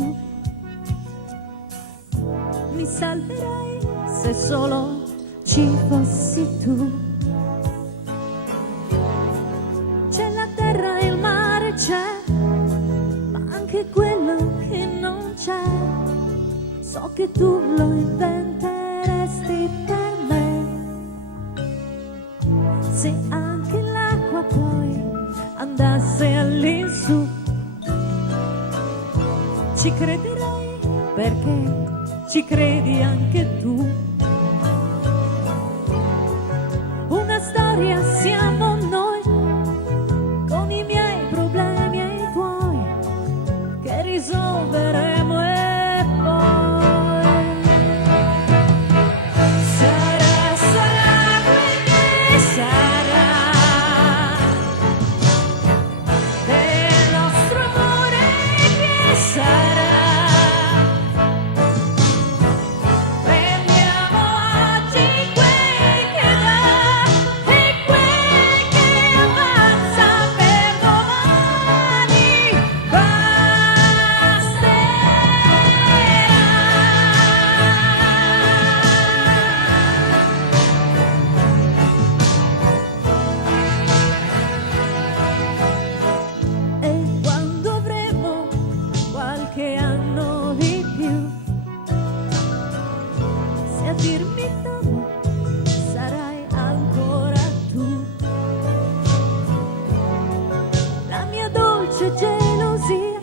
giù. Mi salverei se solo ci fossi tu. C'è la terra e il mare, c'è, ma anche quello che non c'è. So che tu lo inventeresti per me. Se anche l'acqua poi andasse all'insù, ci crederei perché ci credi anche tu. Una storia siamo noi, con i miei problemi e i tuoi, che risolveremo e poi sarà, sarà quel che sarà del nostro amore, che sarà. Prendiamo oggi quel che dà e quel che avanza per domani basterà. E quando avremo qualche anno di più, se a dirmi t'amo sarai ancora tu. La mia dolce gelosia